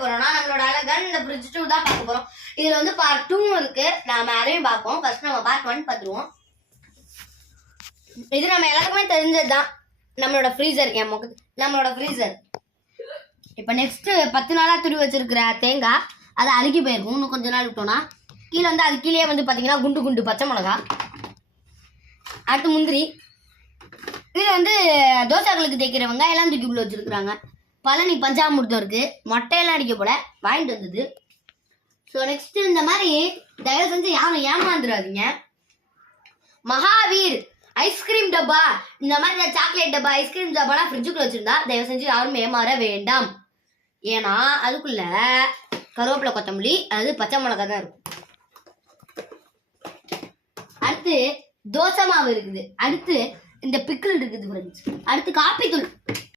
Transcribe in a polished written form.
போறோம்னா நம்மளோட அழகான இந்த ஃப்ரிட்ஜ் 2 தான் பார்க்க போறோம். இதுல வந்து பார்ட் 2 இருக்கு. நாம அதையும் பார்ப்போம். ஃபர்ஸ்ட் நம்ம பார்ட் 1 பார்த்துருவோம். இது நம்ம எல்லாருக்குமே தெரிஞ்சதுதான். நம்மளோட ஃப்ரீசர் நம்மளோட ஃப்ரீசர். இப்போ நெக்ஸ்ட் 10 நாளா துருவி வச்சிருக்கிற தேங்காய் அதை அழுகி போயிருக்கும். இன்னும் கொஞ்ச நாள் விட்டோம்னா கீழே வந்து அது கீழே வந்து பார்த்தீங்கன்னா குண்டு குண்டு பச்சை மிளகா. அடுத்து முந்திரி. இதில் வந்து தோசைகளுக்கு தேய்க்கிற வெங்காயம் எல்லாம் தூக்கி உள்ள வச்சிருக்கிறாங்க. பழனி பஞ்சாமிர்தம் இருக்கு. மொட்டையெல்லாம் அடிக்க போல வாங்கிட்டு வந்தது. ஸோ நெக்ஸ்ட் இந்த மாதிரி தயவு செஞ்சு யாரும் ஏமாந்துடாதீங்க. மகாவீர் ஐஸ்கிரீம் டப்பா, இந்த மாதிரி சாக்லேட் டப்பா, ஐஸ்கிரீம் டப்பாலாம் ஃப்ரிட்ஜுக்குள்ள வச்சிருந்தா தயவு செஞ்சு யாரும் ஏமாற வேண்டாம். ஏன்னா அதுக்குள்ள கருவேப்பிலை கொத்தமல்லி அது பச்சை மிளகா தான் இருக்கும். அடுத்து தோசை மாவு இருக்குது. அடுத்து இந்த பிக்கிள் இருக்குது. அடுத்து காப்பி தூள்.